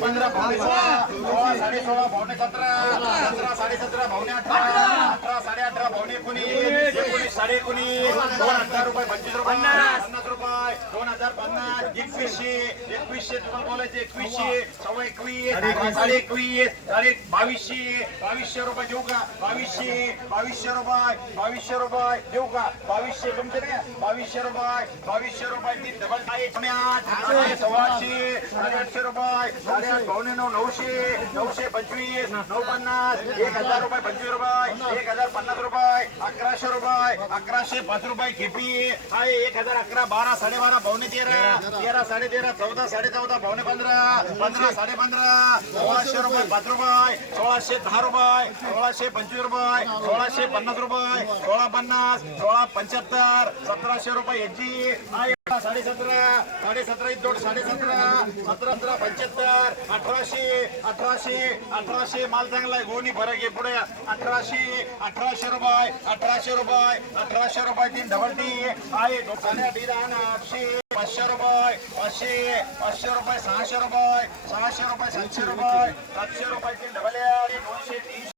पंधरा पावणे सोळा साडे सोळा पावणे सतरा. सतरा साडे सतरा पावणे अठरा. अठरा. साडे अठरा पावणे एकोणीस. एकोणीस साडे एकोणीस दोन हजार रुपये पंचवीस रुपये. दोन हजार पन्नास एकवीसशे एकवीसशे तुम्हाला बोलायचे एकवीसशे सव्वा एकवीस साडे एकवीस. साडे बावीसशे बावीसशे रुपये देऊ का? बावीसशे बावीसशे रुपये बावीसशे रुपये देऊ का? बावीसशे तुमचे नाही बावीसशे रुपये बावीसशे रुपये डबल साडे सोळाशे साडेआठशे रुपये साडेआठ पावणे नऊ नऊशे नऊशे पंचवीस नऊ पन्नास एक हजार रुपये पंचवीस रुपये एक हजार पन्नास रुपये अकराशे रुपये अकराशे पाच रुपये खेपी आहे एक हजार अकरा बारा साडेबारा भावने तेरा तेरा साडे तेरा चौदा साडे चौदा पावणे पंधरा पंधरा साडे पंधरा सोळाशे रुपये पाच रुपये सोळाशे दहा रुपये सोळाशे पंचवीस रुपये सोळाशे पन्नास रुपये सोळा पन्नास सोळा पंच्याहत्तर सतराशे रुपये याची आहे साडे सतरा साडे सतरा दोन साडे सतरा सतरा सतरा पंच्याहत्तर अठराशे अठराशे अठराशे माल चांगला आहे. गोणी फरक आहे पुढे. अठराशे अठराशे रुपये अठराशे रुपये अठराशे रुपये तीन डबल टी आहे. साडेआठ ही आठशे पाचशे रुपये पाचशे पाचशे रुपये सहाशे रुपये सहाशे रुपये सातशे रुपये सातशे रुपये तीन डबल दोनशे तीस